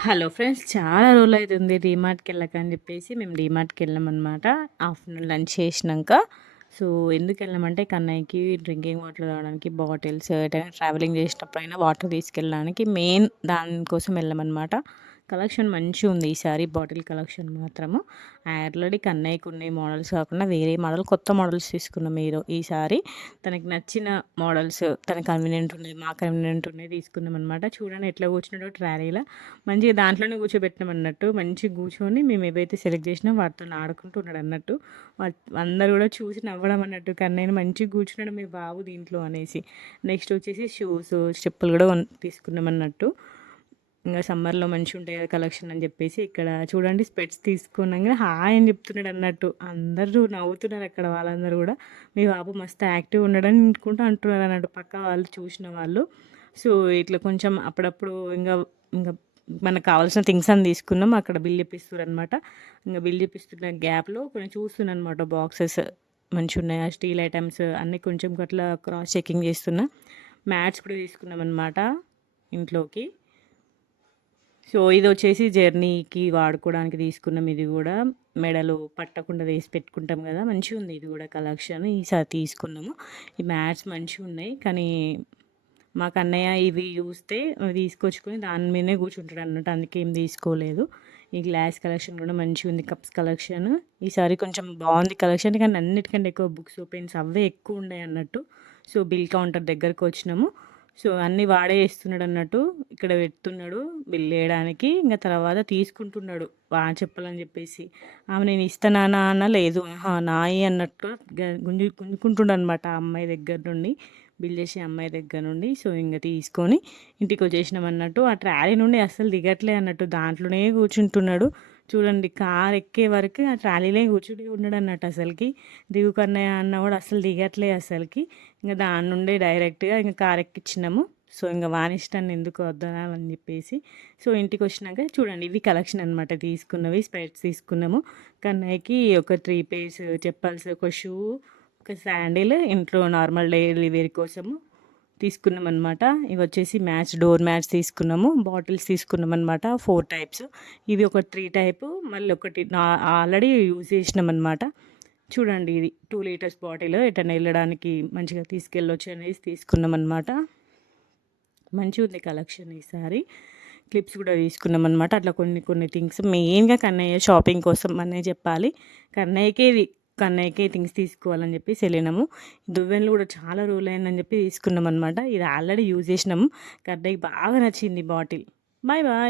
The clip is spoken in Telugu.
హలో ఫ్రెండ్స్, చాలా రోజులైతుంది డీమార్ట్‌కెళ్ళక అని జెప్పేసి మేము డీమార్ట్‌కెళ్ళామనమాట. ఆఫ్టర్‌నూన్ లంచ్ చేసినంక. సో, ఎందుకెళ్ళామంటే కన్నయ్యకి డ్రింకింగ్ వాటర్ తాగడానికి బాటిల్స్, ఎటైనా ట్రావెలింగ్ చేసేటప్పుడైనా వాటర్ తీసుకెళ్ళడానికి మెయిన్ దానికోసం వెళ్ళామనమాట. కలెక్షన్ మంచిగుంది ఈసారి బాటిల్ కలెక్షన్ మాత్రము. ఆల్రెడీ కన్నయ్యకి ఉన్న మోడల్స్ కాకుండా వేరే మోడల్ కొత్త మోడల్స్ తీసుకున్నాం ఈసారి. తనకి నచ్చిన మోడల్స్, తనకు కన్వీనియంట్ ఉన్నాయి, మాకు కన్వీనియంట్ ఉన్నాయి తీసుకున్నామనమాట. చూడండి ఎట్లా కూర్చున్నాడో ట్రాలీలో. మంచిగా దాంట్లోనే కూర్చోబెట్టినామన్నట్టు. మంచిగా కూర్చొని మేము ఏవైతే సెలెక్ట్ చేసినామో వాటితోని ఆడుకుంటూ ఉన్నాడన్నట్టు. అందరూ కూడా చూసి నవ్వడం అన్నట్టు. కన్నయ్యని మంచిగా కూర్చున్నాడు మీ బాబు దీంట్లో అనేసి. నెక్స్ట్ వచ్చేసి షూస్, చెప్పులు కూడా తీసుకున్నామన్నట్టు. ఇంకా సమ్మర్‌లో మంచిగుంటాయి కదా కలెక్షన్ అని చెప్పేసి ఇక్కడ చూడండి స్పెట్స్ తీసుకున్నాంగానే హాయ్ అని చెప్తున్నాడు అన్నట్టు. అందరూ నవ్వుతున్నారు అక్కడ వాళ్ళందరూ కూడా. మీ బాబు మస్తు యాక్టివ్‌గా ఉన్నాడని అనుకుంటూ అంటున్నారు అన్నట్టు పక్క వాళ్ళు చూసిన వాళ్ళు. సో, ఇట్లా కొంచెం అప్పుడప్పుడు ఇంగ మనకు కావాల్సిన థింగ్స్ అన్ని తీసుకున్నాం. అక్కడ బిల్ చెప్పిస్తుర్రనమాట. ఇంగ బిల్ చెప్పిస్తున్న గ్యాప్‌లో కొంచెం చూస్తున్నాననమాట బాక్సెస్ మంచిగున్నాయా, స్టీల్ ఐటెమ్స్ అన్నీ కొంచెం అట్లా క్రాస్ చెకింగ్ చేస్తున్నా. మ్యాట్స్ కూడా తీసుకున్నామనమాట ఇంట్లోకి. సో, ఇదొచ్చేసి జర్నీకి వాడుకోవడానికి తీసుకున్నాం ఇది గూడా. మెడలో పట్టకుండా వేసి పెట్టుకుంటాం గదా! మంచిగుంది ఇది గూడా కలెక్షన్. ఈసారి తీసుకున్నాము. ఈ మ్యాట్స్ మంచిగున్నాయి. కానీ మా కన్నయ్య ఇవి చూస్తే తీసుకొచ్చుకొని దాని మీదనే కూర్చుంటాడన్నట్టు. అందుకే ఏం తీసుకోలేదు. ఈ గ్లాస్ కలెక్షన్ కూడా మంచిగుంది. Cups collection. ఈసారి కొంచెం బావుంది కలెక్షన్. కానీ అన్నిటికంటే ఎక్కువ బుక్స్, పెన్స్ అవే ఎక్కువున్నాయి అన్నట్టు. సో, బిల్ కౌంటర్ దగ్గరకొచ్చినాము. సో, అన్నీ వాడే ఇస్తున్నాడన్నట్టు. ఇక్కడ పెడుతున్నాడు బిల్లేయడానికి. ఇంక తర్వాత తీసుకుంటున్నాడు చెప్పాలని చెప్పేసి. ఆమె నేను ఇస్తా నాన్న అన్నా లేదు. ఆహా! నాయి అన్నట్టు గుంజుకుంటుండనమాట ఆ అమ్మాయి దగ్గర నుండి. బిల్ చేసే అమ్మాయి దగ్గర నుండి. సో, ఇంగ తీసుకొని ఇంటికొచ్చేసినామన్నట్టు. ఆ ట్రాలీ నుండి అస్సలు దిగట్లే అన్నట్టు. దాంట్లోనే కూర్చుంటున్నాడు. చూడండి కార్ ఎక్కే వరకు ఆ ట్రాలీలో కూర్చుని ఉన్నాడన్నట్టు అసలకి. దిగు కన్నయ్య అన్నా కూడా అస్సలు దిగట్లే అసలకి. ఇంక దాని నుండే డైరెక్ట్‌గా ఇంక కార్ ఎక్కిచ్చినాము. సో, ఇంగ వానిష్టాన్ని ఎందుకు వద్దనాలని చెప్పేసి. సో, ఇంటికొచ్చినాక చూడండి ఇవి కలెక్షన్ అనమాట తీసుకున్నవి. స్పెట్స్ తీసుకున్నాము. కన్నయ్యకి ఒక 3 పెయిర్స్ చెప్పల్స్, ఒక షూ, ఒక శాండిల్ ఇంట్లో నార్మల్ డైలీ వేర్ కోసము తీసుకున్నామనమాట. ఇవొచ్చేసి డోర్ మ్యాట్స్ తీసుకున్నాము. బాటిల్స్ తీసుకున్నామనమాట 4 టైప్స్. ఇది ఒక 3 టైపు, మళ్ళీ ఒకటి ఆల్రెడీ యూజ్ చేసినామనమాట. చూడండి ఇది 2 లీటర్స్ బాటిల్ ఎటైనా వెళ్ళడానికి మంచిగా తీసుకెళ్ళొచ్చు అనేసి తీసుకున్నామనమాట. మంచిగుంది కలెక్షన్ ఈసారి. క్లిప్స్ కూడా తీసుకున్నామనమాట. అట్లా కొన్ని కొన్ని థింగ్స్ మెయిన్‌గా కన్నయ్య షాపింగ్ కోసం అనే చెప్పాలి. కన్నయ్యకే థింగ్స్ తీసుకోవాలని చెప్పేసి వెళ్ళినాము. దువ్వెనలు కూడా చాలా రోజులయిందని చెప్పి తీసుకున్నామనమాట. ఇది ఆల్రెడీ యూజ్ చేసినాము. కన్నయ్యకి బాగా నచ్చింది బాటిల్. Bye bye.